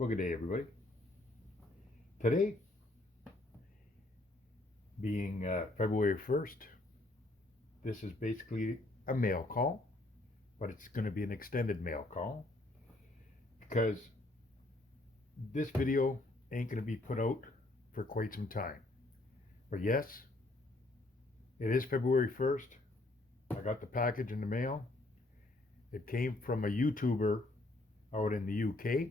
Well, good day, everybody. Today, being February 1st, this is basically a mail call, but it's going to be an extended mail call because this video ain't going to be put out for quite some time. But yes, it is February 1st. I got the package in the mail. It came from a YouTuber out in the UK.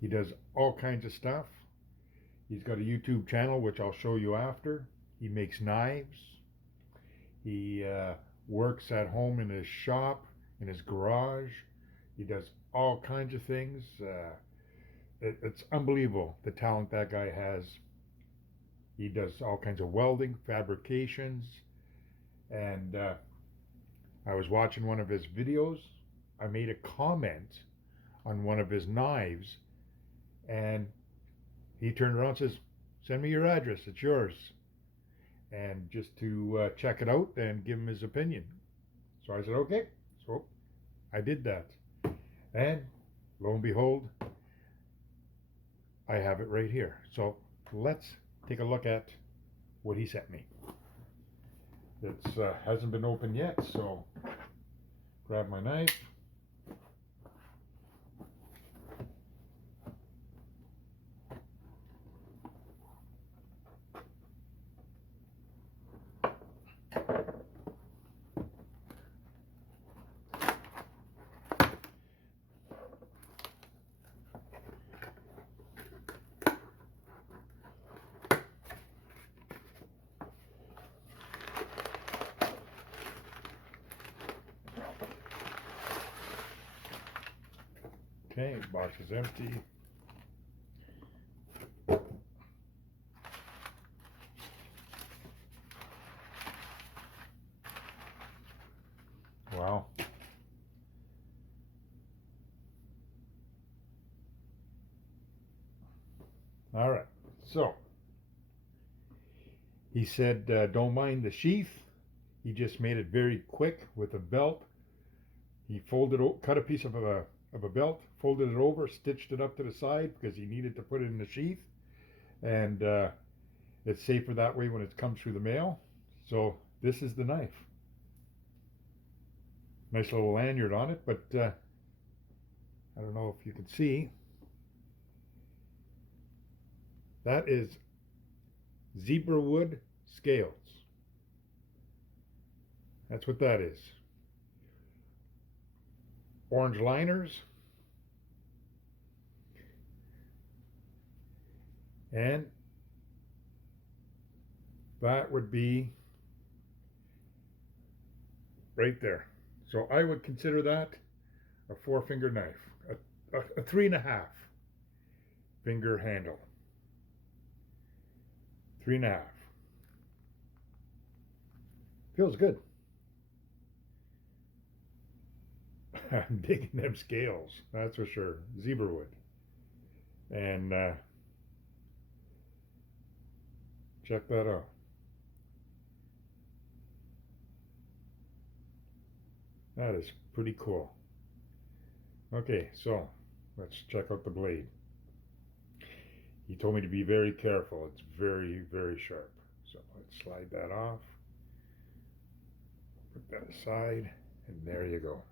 He does all kinds of stuff. He's got a YouTube channel, which I'll show you after. He makes knives. He works at home in his shop, in his garage. He does all kinds of things. It's unbelievable the talent that guy has. He does all kinds of welding, fabrications, and I was watching one of his videos. I made a comment on one of his knives, and he turned around and says, "Send me your address, it's yours." And just to check it out and give him his opinion. So I said, okay. So I did that. And lo and behold, I have it right here. So let's take a look at what he sent me. It hasn't been opened yet, so grab my knife. Okay, box is empty. Wow. All right. So he said, don't mind the sheath. He just made it very quick with a belt. He cut a piece of a belt, folded it over, stitched it up to the side because he needed to put it in the sheath, and it's safer that way when it comes through the mail. So this is the knife. Nice little lanyard on it, but I don't know if you can see. That is zebra wood scales. That's what that is. Orange liners. And that would be right there. So I would consider that a 4-finger knife, a 3.5 finger handle. 3.5. Feels good. I'm digging them scales, that's for sure. Zebra wood. And check that out. That is pretty cool. Okay, so let's check out the blade. He told me to be very careful. It's very, very sharp. So let's slide that off. Put that aside, and there you go.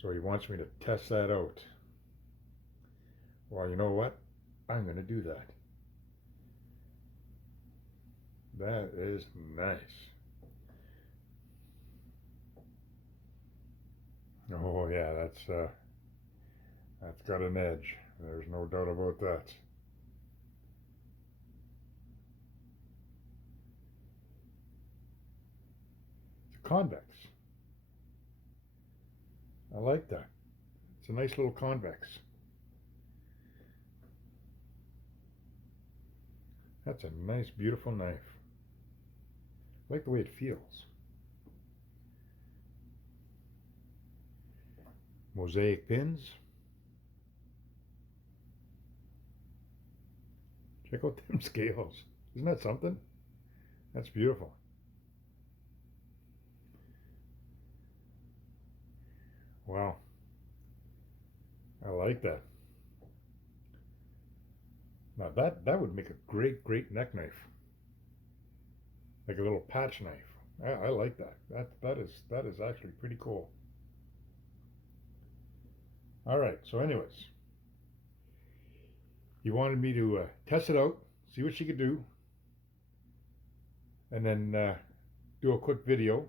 So he wants me to test that out. Well, you know what? I'm going to do that. That is nice. Oh yeah, that's got an edge. There's no doubt about that. It's convex. I like that. It's a nice little convex. That's a nice, beautiful knife. I like the way it feels. Mosaic pins. Check out them scales. Isn't that something? That's beautiful. Wow. I like that. Now that would make a great neck knife, like a little patch knife. I like that. That is actually pretty cool. All right. So, anyways, he wanted me to test it out, see what she could do, and then do a quick video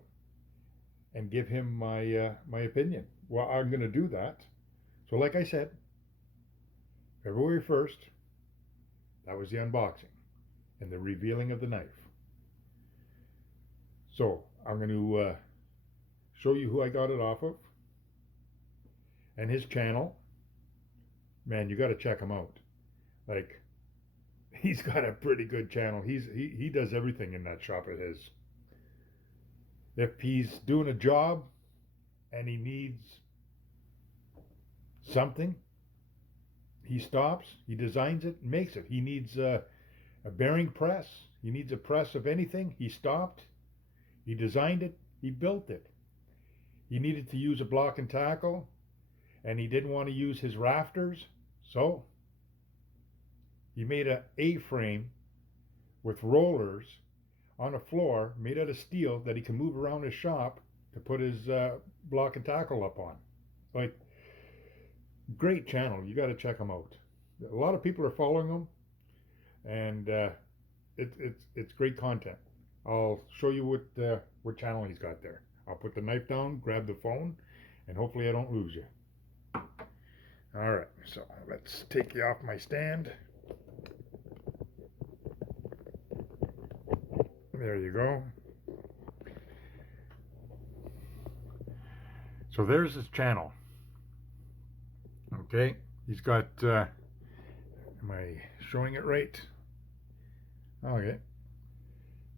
and give him my opinion. Well, I'm going to do that. So, like I said, February 1st, that was the unboxing and the revealing of the knife. So I'm going to show you who I got it off of and his channel. Man, you got to check him out. Like, he's got a pretty good channel. He does everything in that shop of his. If he's doing a job and he needs something, he stops, he designs it, makes it. He needs a bearing press. He needs a press of anything. He stopped, he designed it, he built it. He needed to use a block and tackle, and he didn't want to use his rafters, so he made a A-frame with rollers on a floor made out of steel that he can move around his shop to put his block and tackle up on. Like, great channel. You got to check him out. A lot of people are following him, and it's great content. I'll show you what channel he's got there. I'll put the knife down, grab the phone, and hopefully I don't lose you. All right, so let's take you off my stand. There you go. So there's his channel. Okay, he's got, am I showing it right? Okay.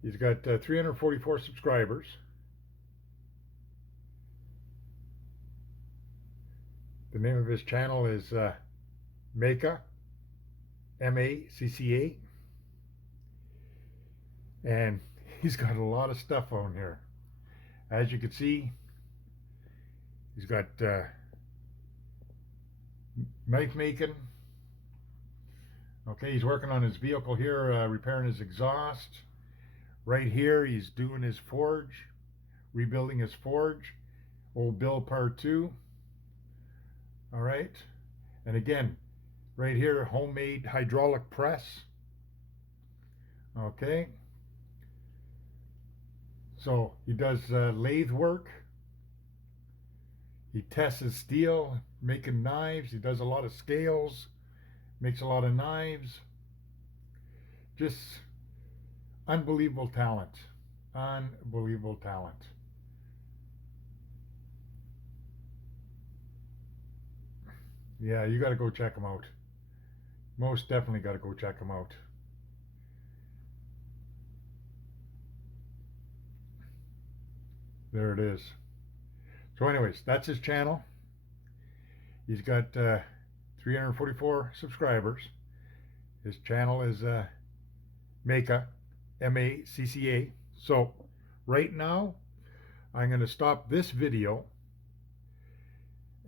He's got 344 subscribers. The name of his channel is Macca, M-A-C-C-A. And he's got a lot of stuff on here. As you can see, he's got knife making. Okay, he's working on his vehicle here, repairing his exhaust. Right here, he's doing his forge, rebuilding his forge. Old Bill Part 2. All right. And again, right here, homemade hydraulic press. Okay. So he does lathe work. He tests his steel, making knives. He does a lot of scales, makes a lot of knives. Just unbelievable talent. Unbelievable talent. Yeah, you got to go check him out. Most definitely got to go check him out. There it is. So anyways, that's his channel. He's got 344 subscribers. His channel is Macca, M-A-C-C-A. So right now, I'm going to stop this video,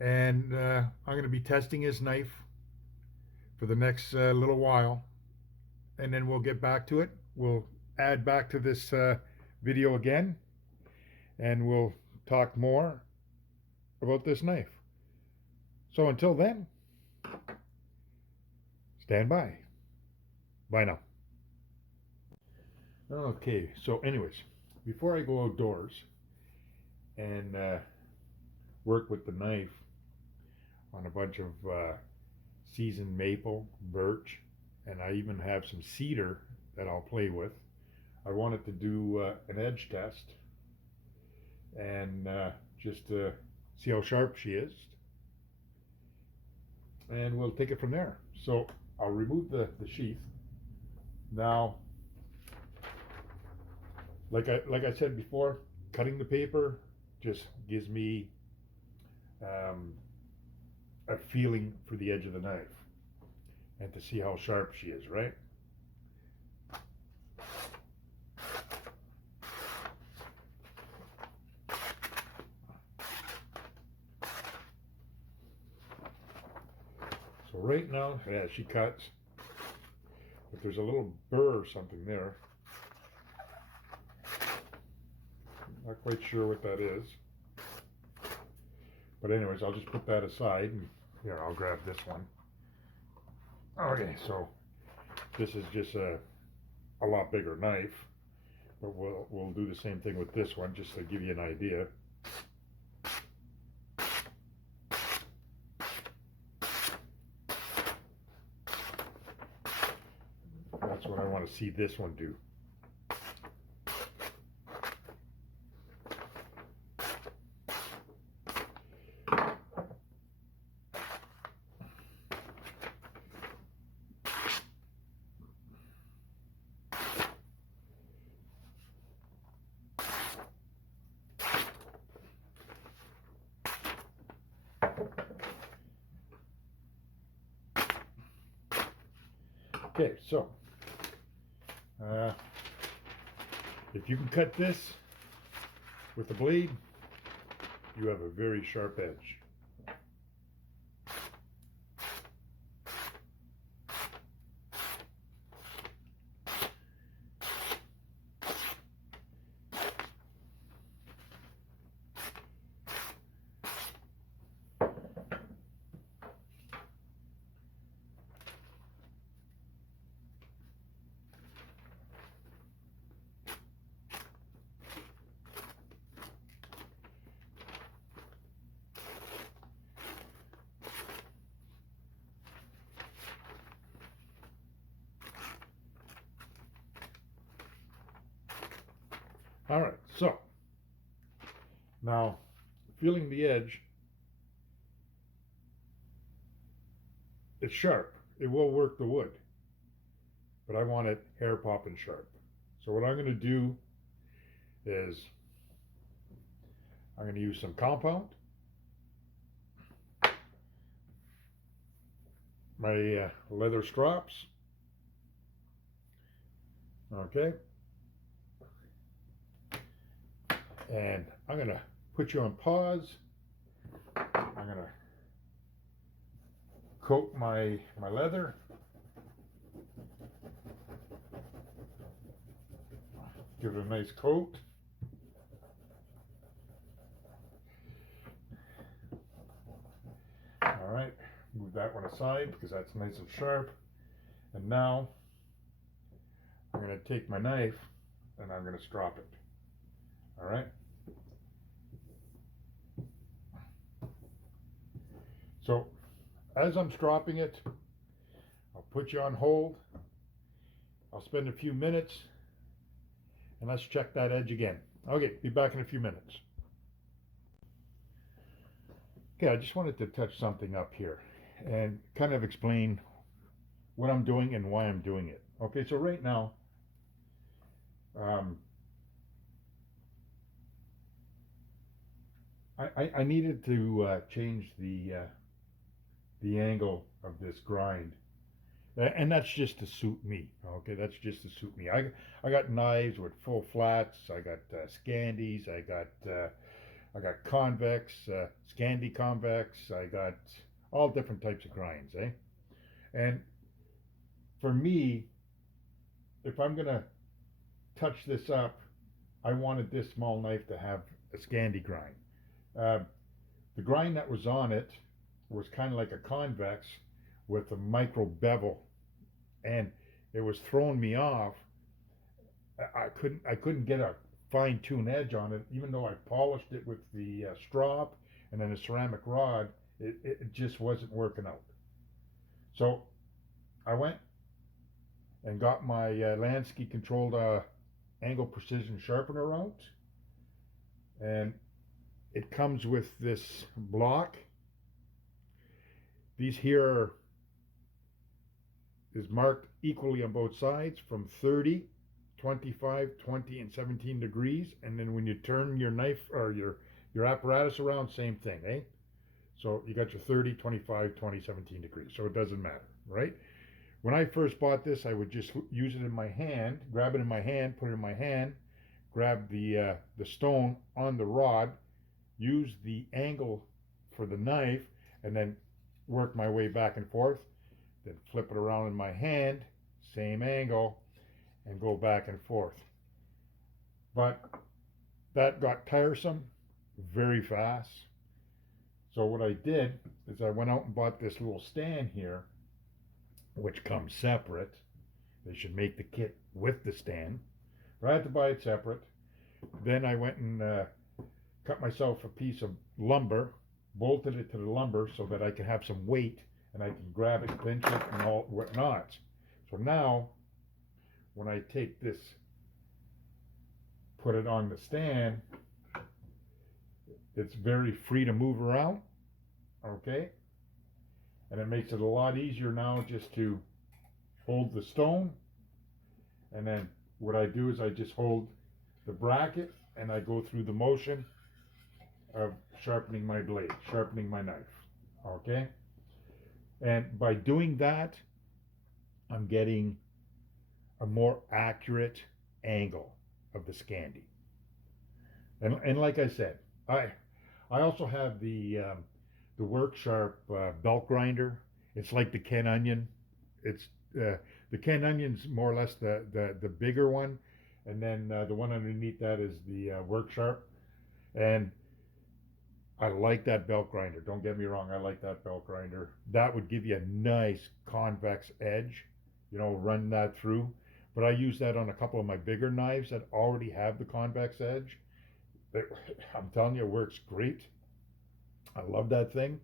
and I'm going to be testing his knife for the next little while, and then we'll get back to it. We'll add back to this video again, and we'll talk more about this knife. So until then, stand by. Bye now. Okay, so anyways, before I go outdoors and work with the knife on a bunch of seasoned maple, birch, and I even have some cedar that I'll play with, I wanted to do an edge test and just to see how sharp she is, and we'll take it from there. So I'll remove the sheath. Now, like I said before, cutting the paper just gives me a feeling for the edge of the knife and to see how sharp she is, right? So right now, yeah, she cuts, but there's a little burr or something there. Not quite sure what that is. But anyways, I'll just put that aside, and here, I'll grab this one. Okay, so this is just a lot bigger knife, but we'll do the same thing with this one just to give you an idea. That's what I want to see this one do. Okay, so if you can cut this with the blade, you have a very sharp edge. All right, so now feeling the edge, it's sharp. It will work the wood, but I want it hair popping sharp. So what I'm going to do is I'm going to use some compound, my leather strops, okay, and I'm going to put you on pause. I'm going to coat my leather. Give it a nice coat. All right, move that one aside because that's nice and sharp. And now I'm going to take my knife and I'm going to strop it. All right. So as I'm stropping it, I'll put you on hold. I'll spend a few minutes and let's check that edge again. Okay, be back in a few minutes. Okay, I just wanted to touch something up here and kind of explain what I'm doing and why I'm doing it. Okay, so right now, I needed to change the angle of this grind, and that's just to suit me. Okay, that's just to suit me. I got knives with full flats. I got Scandis. I got convex, Scandi convex. I got all different types of grinds, eh? And for me, if I'm gonna touch this up, I wanted this small knife to have a Scandi grind. The grind that was on it was kind of like a convex with a micro bevel, and it was throwing me off. I couldn't get a fine-tuned edge on it, even though I polished it with the strop and then a ceramic rod. It just wasn't working out. So I went and got my Lansky controlled angle precision sharpener out, and it comes with this block. These here is marked equally on both sides from 30, 25, 20, and 17 degrees. And then when you turn your knife or your apparatus around, same thing, eh? So you got your 30, 25, 20, 17 degrees. So it doesn't matter, right? When I first bought this, I would just use it in my hand, grab it in my hand, put it in my hand, grab the stone on the rod, use the angle for the knife, and then work my way back and forth, then flip it around in my hand, same angle, and go back and forth. But that got tiresome very fast. So what I did is I went out and bought this little stand here, which comes separate. They should make the kit with the stand, but I had to buy it separate. Then I went and cut myself a piece of lumber, bolted it to the lumber so that I can have some weight and I can grab it, pinch it, and all whatnot. So now, when I take this, put it on the stand, it's very free to move around, okay? And it makes it a lot easier now just to hold the stone. And then what I do is I just hold the bracket and I go through the motion of sharpening my blade, sharpening my knife, okay? And by doing that, I'm getting a more accurate angle of the Scandi. And like I said, I also have the Work Sharp belt grinder. It's like the Ken Onion. It's the Ken Onion's more or less the bigger one, and then the one underneath that is the Work Sharp. And I like that belt grinder. Don't get me wrong, I like that belt grinder. That would give you a nice convex edge, you know, run that through. But I use that on a couple of my bigger knives that already have the convex edge. I'm telling you, it works great. I love that thing.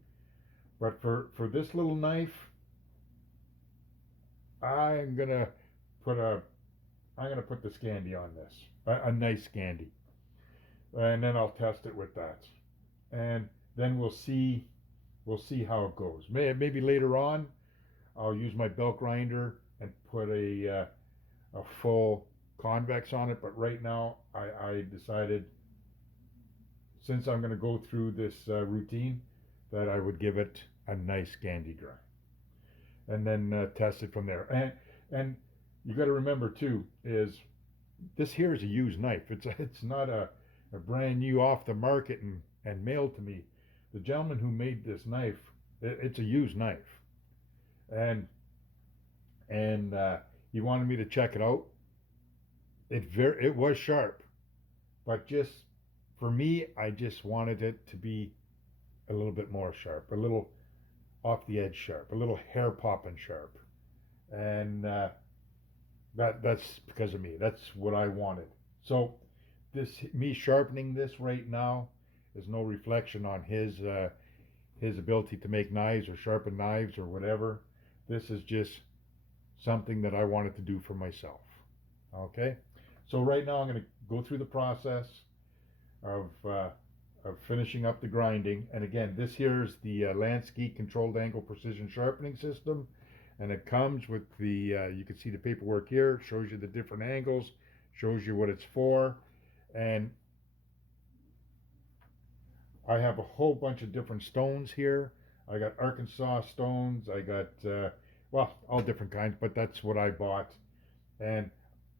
But for this little knife, I'm gonna put the Scandi on this, a nice Scandi, and then I'll test it with that, and then we'll see how it goes. Maybe later on, I'll use my belt grinder and put a full convex on it. But right now, I decided, since I'm going to go through this routine, that I would give it a nice Scandi grind, and then test it from there. And you got to remember too, is this here is a used knife. It's not a brand new off the market and mailed to me. The gentleman who made this knife, it's a used knife, and he wanted me to check it out. It was sharp, but just for me, I just wanted it to be a little bit more sharp, a little off the edge sharp, a little hair popping sharp, and that's because of me. That's what I wanted. So me sharpening this right now is no reflection on his ability to make knives or sharpen knives or whatever. This is just something that I wanted to do for myself. Okay, so right now I'm going to go through the process of finishing up the grinding. And again, this here is the Lansky Controlled Angle Precision Sharpening System, and it comes with the you can see the paperwork here. Shows you the different angles, shows you what it's for, and I have a whole bunch of different stones here. I got Arkansas stones. I got well, all different kinds, but that's what I bought. And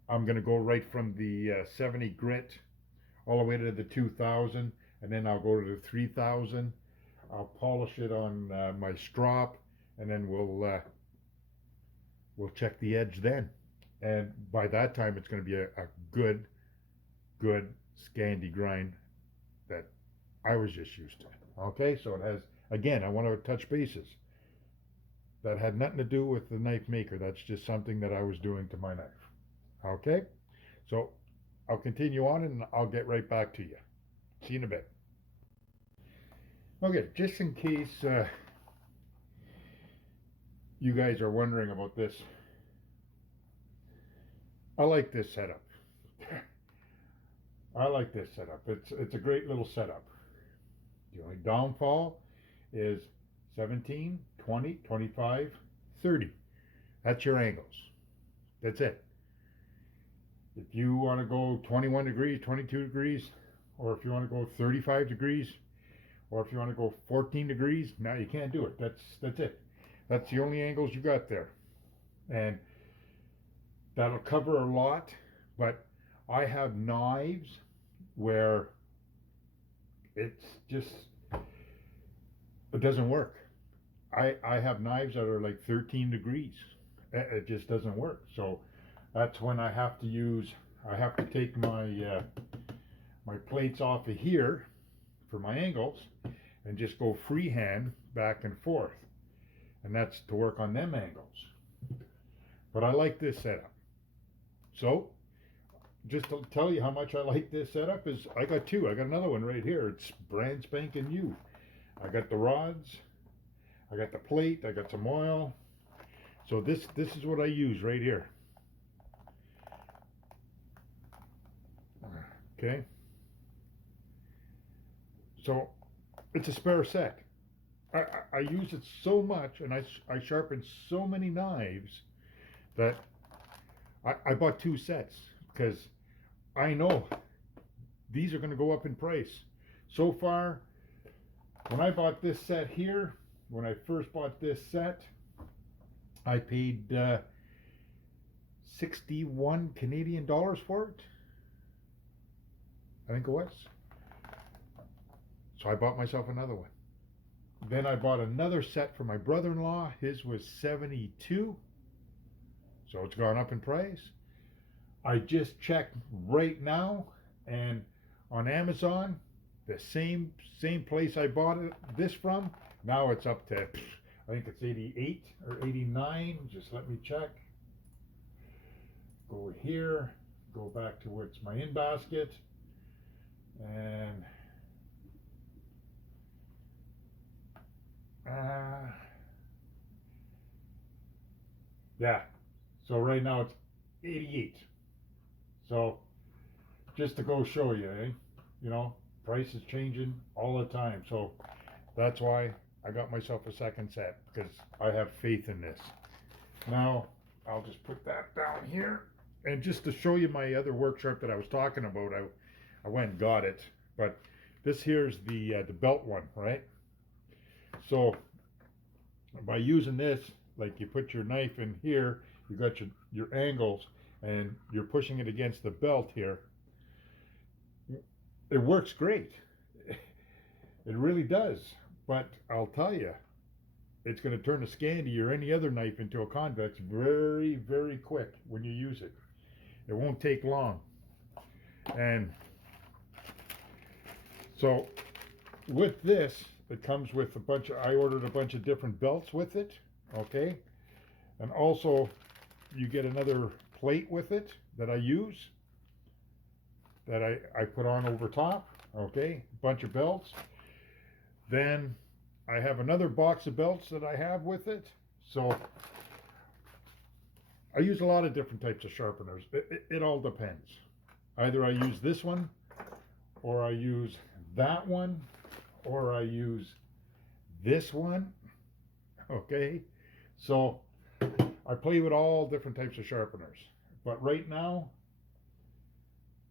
I'm going to go right from the 70 grit all the way to the 2000, and then I'll go to the 3000. I'll polish it on my strop, and then we'll check the edge then. And by that time, it's going to be a good Scandi grind that I was just used to. Okay, so it has, again, I want to touch bases. That had nothing to do with the knife maker. That's just something that I was doing to my knife. Okay, so I'll continue on and I'll get right back to you. See you in a bit. Okay, just in case you guys are wondering about this, I like this setup. I like this setup. It's a great little setup. The only downfall is 17, 20, 25, 30. That's your angles. That's it. If you want to go 21 degrees, 22 degrees, or if you want to go 35 degrees, or if you want to go 14 degrees, now you can't do it. That's it. That's the only angles you got there. And that'll cover a lot, but I have knives where it doesn't work. I have knives that are like 13 degrees. It just doesn't work. So that's when I have to take my plates off of here for my angles and just go freehand back and forth. And that's to work on them angles. But I like this setup. So just to tell you how much I like this setup is I got two. I got another one right here. It's brand spanking new. I got the rods, I got the plate, I got some oil. So this is what I use right here. Okay. So it's a spare set. I use it so much, and I sharpen so many knives that I bought two sets because I know these are going to go up in price. So far, when I bought this set here, when I first bought this set, I paid 61 Canadian dollars for it. I think it was. So I bought myself another one. Then I bought another set for my brother-in-law. His was 72. So it's gone up in price. I just checked right now, and on Amazon, the same place I bought this from, now it's up to, I think it's 88 or 89. Just let me check. Go here, go back to where it's my in basket, and yeah. So right now it's 88. So just to go show you, you know, price is changing all the time. So that's why I got myself a second set, because I have faith in this. Now I'll just put that down here, and just to show you my other work sharp that I was talking about, I went and got it. But this here's the belt one, right? So by using this, like you put your knife in here, you got your angles, and you're pushing it against the belt here. It works great. It really does. But I'll tell you, it's going to turn a Scandi or any other knife into a convex very, very quick when you use it. It won't take long. And so with this, it comes with I ordered a bunch of different belts with it, okay? And also, you get another plate with it that I use, that I put on over top, okay? A bunch of belts. Then I have another box of belts that I have with it. So I use a lot of different types of sharpeners. It all depends. Either I use this one, or I use that one, or I use this one, okay? So I play with all different types of sharpeners. But right now,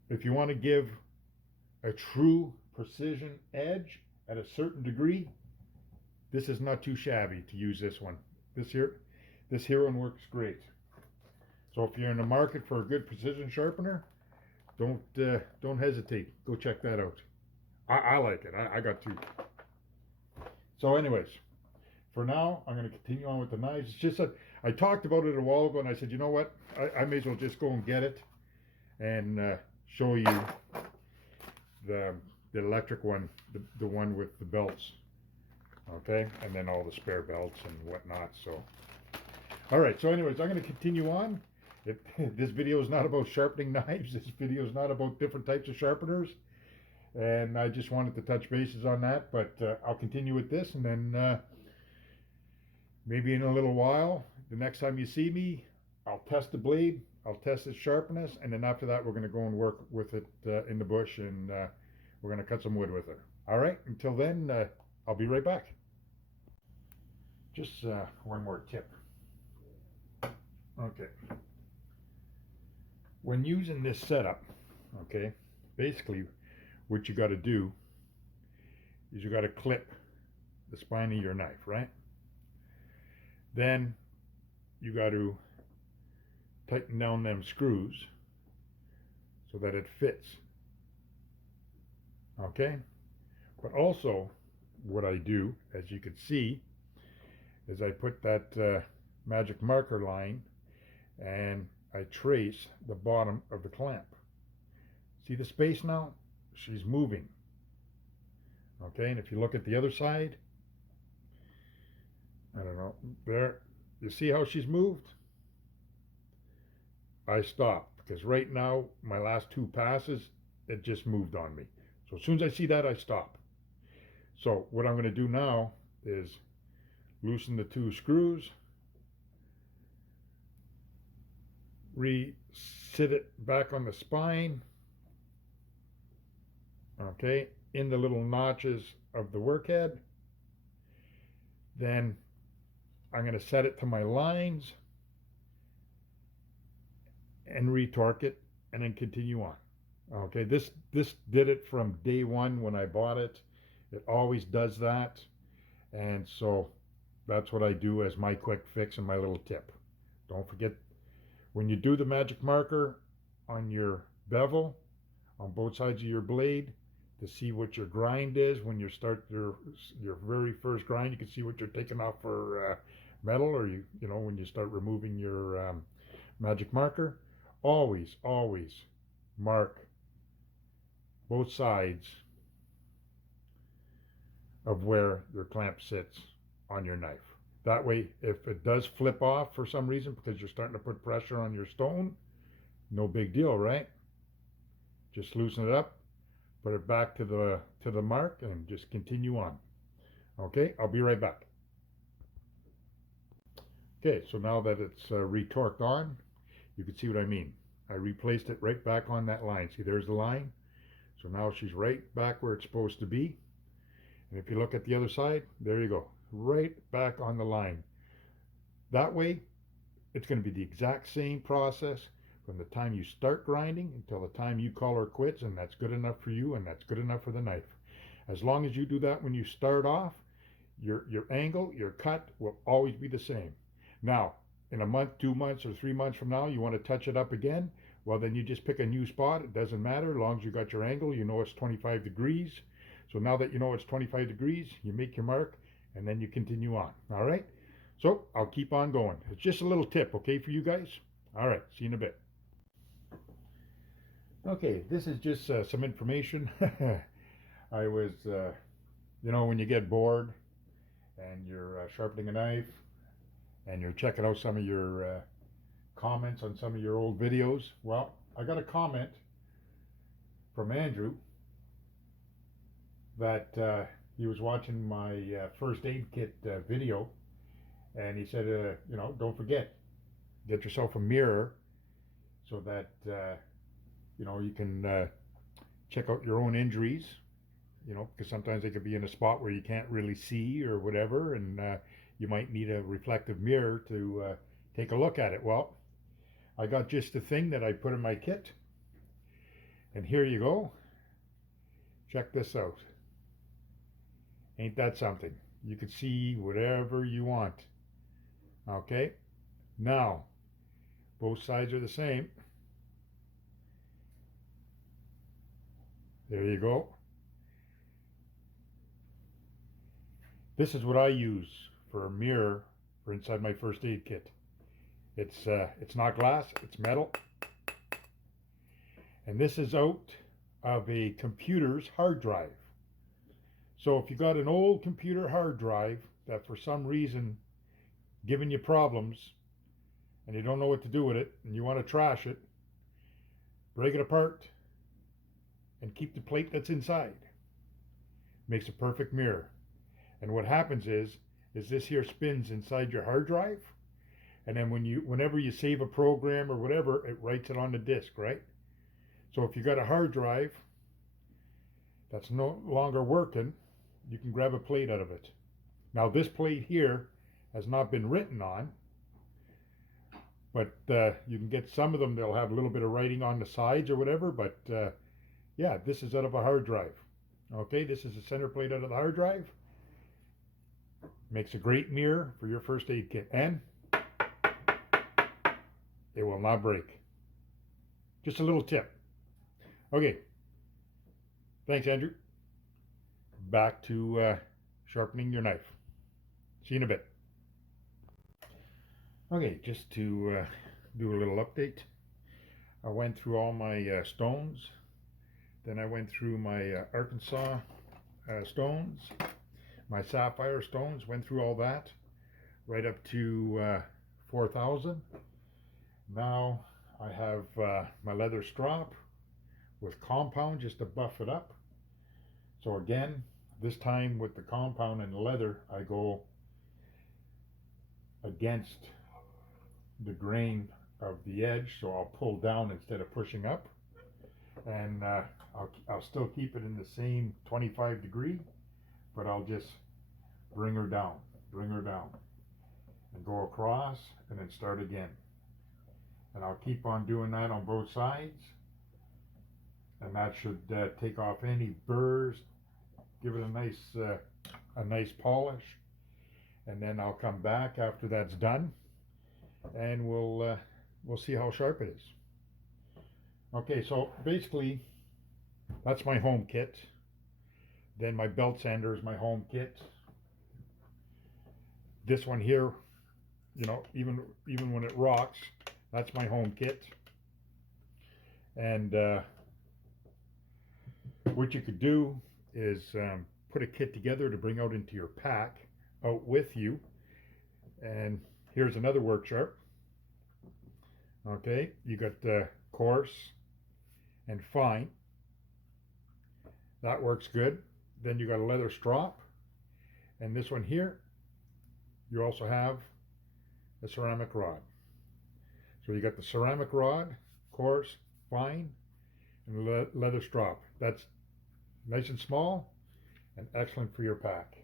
if you want to give a true precision edge at a certain degree, this is not too shabby to use this one. This here one works great. So if you're in the market for a good precision sharpener, don't hesitate. Go check that out. I like it. I got two. So anyways, for now, I'm going to continue on with the knives. It's just that I talked about it a while ago, and I said, you know what? I may as well just go and get it and show you the electric one, the one with the belts, okay, and then all the spare belts and whatnot. So all right, so anyways, I'm going to continue on. This video is not about sharpening knives. This video is not about different types of sharpeners, and I just wanted to touch bases on that. But I'll continue with this, and then maybe in a little while, the next time you see me, I'll test the blade, I'll test its sharpness, and then after that, we're going to go and work with it in the bush, and we're going to cut some wood with it. All right, until then, I'll be right back. Just one more tip. Okay. When using this setup, okay, basically what you got to do is you got to clip the spine of your knife, right? Then you got to tighten down them screws so that it fits, okay? But also what I do, as you can see, is I put that magic marker line and I trace the bottom of the clamp. See the space now? She's moving. Okay, and if you look at the other side, I don't know, there, you see how she's moved? I stop because right now, my last two passes, it just moved on me. So as soon as I see that, I stop. So what I'm going to do now is loosen the two screws, sit it back on the spine, okay, in the little notches of the workhead. Then I'm going to set it to my lines and retorque it and then continue on. Okay, this did it from day one when I bought it. It always does that. And so that's what I do as my quick fix and my little tip. Don't forget, when you do the magic marker on your bevel, on both sides of your blade, to see what your grind is when you start your very first grind, you can see what you're taking off for metal, or you know when you start removing your magic marker. Always mark both sides of where your clamp sits on your knife. That way, if it does flip off for some reason because you're starting to put pressure on your stone, no big deal, right? Just loosen it up, put it back to the mark, and just continue on. Okay, I'll be right back. Okay, so now that it's retorqued on, you can see what I mean. I replaced it right back on that line. See, there's the line. So now she's right back where it's supposed to be. And if you look at the other side, there you go, right back on the line. That way, it's going to be the exact same process from the time you start grinding until the time you call her quits, and that's good enough for you and that's good enough for the knife. As long as you do that when you start off, your angle, your cut will always be the same. Now, in a month, 2 months, or 3 months from now, you want to touch it up again, well, then you just pick a new spot. It doesn't matter. As long as you got your angle, you know it's 25 degrees. So now that you know it's 25 degrees, you make your mark, and then you continue on. All right? So I'll keep on going. It's just a little tip, okay, for you guys? All right, see you in a bit. Okay, this is just some information. I was, you know, when you get bored and you're sharpening a knife and you're checking out some of your comments on some of your old videos. Well, I got a comment from Andrew that he was watching my first aid kit video, and he said, you know, don't forget, get yourself a mirror so that you know, you can check out your own injuries, you know, because sometimes they could be in a spot where you can't really see or whatever, and you might need a reflective mirror to take a look at it. Well, I got just the thing that I put in my kit, and here you go. Check this out. Ain't that something? You can see whatever you want. Okay, now both sides are the same. There you go. This is what I use for a mirror for inside my first aid kit. It's not glass, it's metal. And this is out of a computer's hard drive. So if you got an old computer hard drive that for some reason giving you problems and you don't know what to do with it and you want to trash it, break it apart and keep the plate that's inside. Makes a perfect mirror. And what happens is this here spins inside your hard drive, and then whenever you save a program or whatever, it writes it on the disk, right? So if you got a hard drive that's no longer working, you can grab a plate out of it. Now this plate here has not been written on, but you can get some of them, they'll have a little bit of writing on the sides or whatever, but yeah, this is out of a hard drive. Okay, this is a center plate out of the hard drive. Makes a great mirror for your first aid kit, and it will not break. Just a little tip. Okay, thanks, Andrew. Back to sharpening your knife. See you in a bit. Okay, just to do a little update. I went through all my stones. Then I went through my Arkansas stones, my sapphire stones, went through all that, right up to 4,000. Now I have my leather strop with compound just to buff it up. So again, this time with the compound and the leather, I go against the grain of the edge, so I'll pull down instead of pushing up, and I'll still keep it in the same 25 degree, but I'll just bring her down, and go across, and then start again. And I'll keep on doing that on both sides, and that should take off any burrs, give it a nice polish, and then I'll come back after that's done, and we'll see how sharp it is. Okay, so basically that's my home kit. Then my belt sander is my home kit. This one here, you know, even when it rocks, that's my home kit. And what you could do is put a kit together to bring out into your pack, out with you. And here's another work sharp. Okay, you got coarse and fine. That works good. Then you got a leather strop, and this one here, you also have a ceramic rod. So you got the ceramic rod, coarse, fine, and leather strop. That's nice and small and excellent for your pack.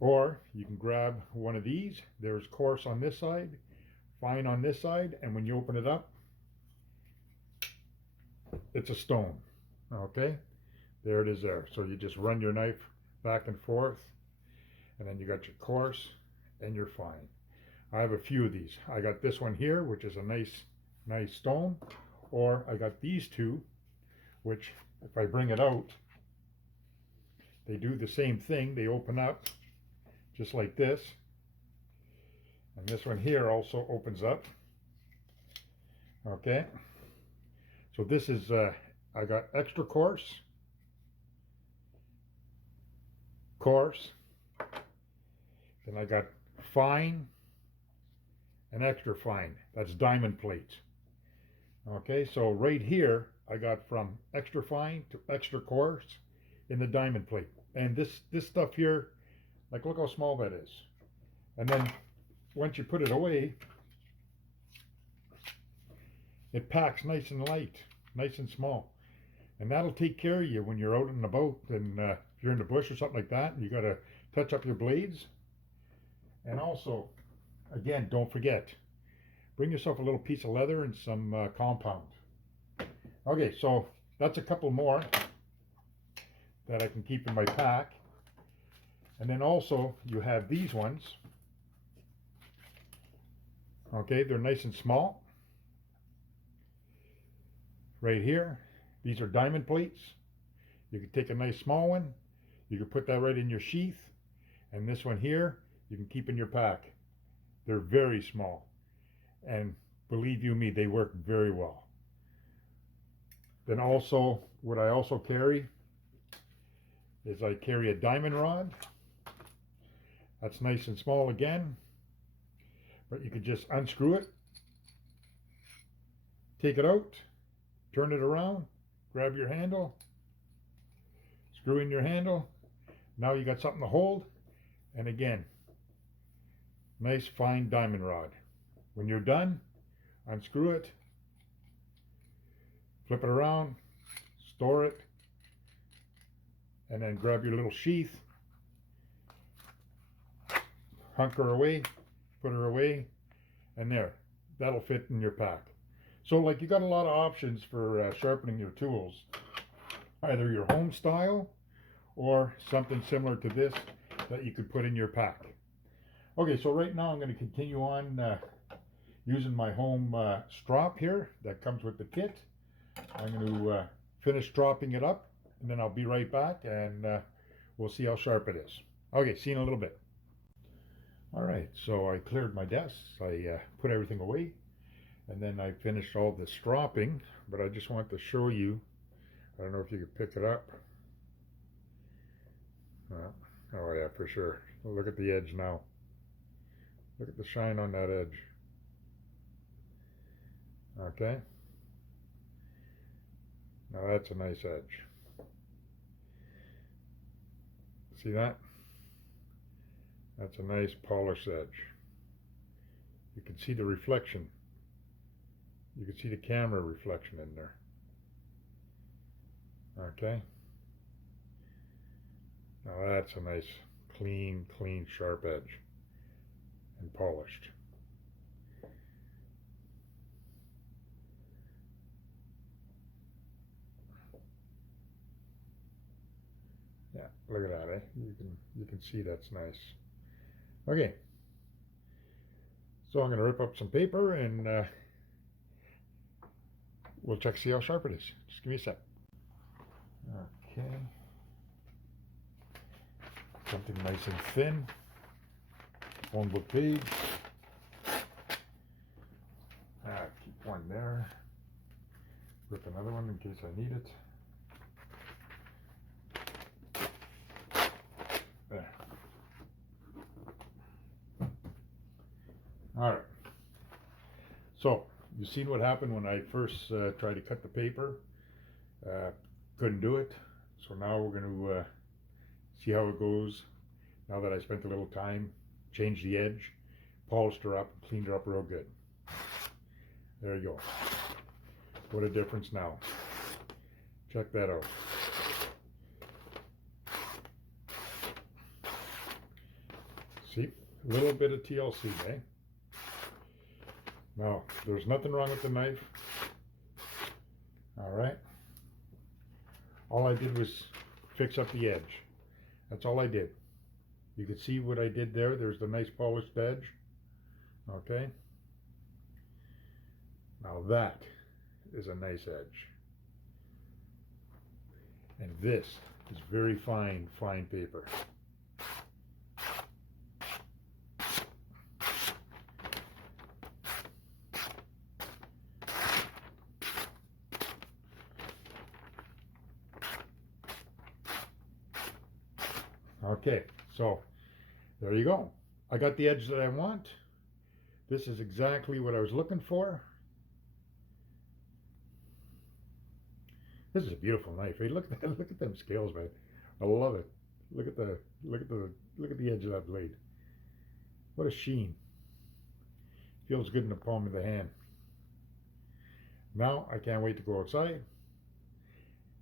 Or you can grab one of these. There's coarse on this side, fine on this side, and when you open it up, it's a stone. Okay, there it is there. So you just run your knife back and forth, and then you got your coarse and your fine. I have a few of these. I got this one here, which is a nice stone, or I got these two, which if I bring it out, they do the same thing. They open up just like this, and this one here also opens up. Okay, so this is I got extra coarse, then I got fine and extra fine. That's diamond plates. Okay, so right here I got from extra fine to extra coarse in the diamond plate. And this stuff here, like, look how small that is. And then once you put it away, it packs nice and light, nice and small. And that'll take care of you when you're out and about, and if you're in the bush or something like that, and you got to touch up your blades. And also, again, don't forget, bring yourself a little piece of leather and some compound. Okay, so that's a couple more that I can keep in my pack. And then also you have these ones. Okay, they're nice and small. Right here, these are diamond plates. You can take a nice small one, you can put that right in your sheath, and this one here you can keep in your pack. They're very small, and believe you me, they work very well. Then also, what I also carry is I carry a diamond rod. That's nice and small again, but you could just unscrew it, take it out, turn it around, grab your handle, screw in your handle. Now you got something to hold, and again, nice fine diamond rod. When you're done, unscrew it, flip it around, store it, and then grab your little sheath, hunker away, put her away, and there, that'll fit in your pack. So, like, you got a lot of options for sharpening your tools, either your home style or something similar to this that you could put in your pack. Okay, so right now I'm going to continue on using my home strop here that comes with the kit. I'm going to finish stropping it up, and then I'll be right back, and we'll see how sharp it is. Okay, see you in a little bit. All right, so I cleared my desk. I put everything away, and then I finished all the stropping. But I just want to show you. I don't know if you could pick it up. Oh yeah, for sure. Look at the edge now. Look at the shine on that edge. Okay. Now that's a nice edge. See that? That's a nice polished edge. You can see the reflection. You can see the camera reflection in there. Okay. Now that's a nice, clean, sharp edge and polished. Yeah, look at that, eh? You can see that's nice. Okay. So I'm going to rip up some paper and we'll check see how sharp it is. Just give me a sec. Okay. Something nice and thin. Phone book page. Keep one there. Rip another one in case I need it. There. Alright. So, you seen what happened when I first tried to cut the paper? Couldn't do it. So now we're going to see how it goes. Now that I spent a little time, changed the edge, polished her up, cleaned her up real good. There you go. What a difference now. Check that out. See, a little bit of TLC, eh? Now, there's nothing wrong with the knife. All right. All I did was fix up the edge. That's all I did. You can see what I did there. There's the nice polished edge. Okay. Now that is a nice edge. And this is very fine paper. Okay, so there you go. I got the edge that I want. This is exactly what I was looking for. This is a beautiful knife. Hey, look at that. Look at them scales, man. I love it. Look at the edge of that blade. What a sheen. Feels good in the palm of the hand. Now I can't wait to go outside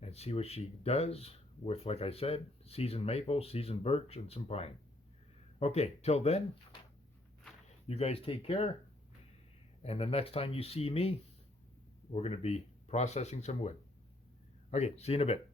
and see what she does with, like I said, seasoned maple, seasoned birch, and some pine. Okay, till then, you guys take care. And the next time you see me, we're going to be processing some wood. Okay, see you in a bit.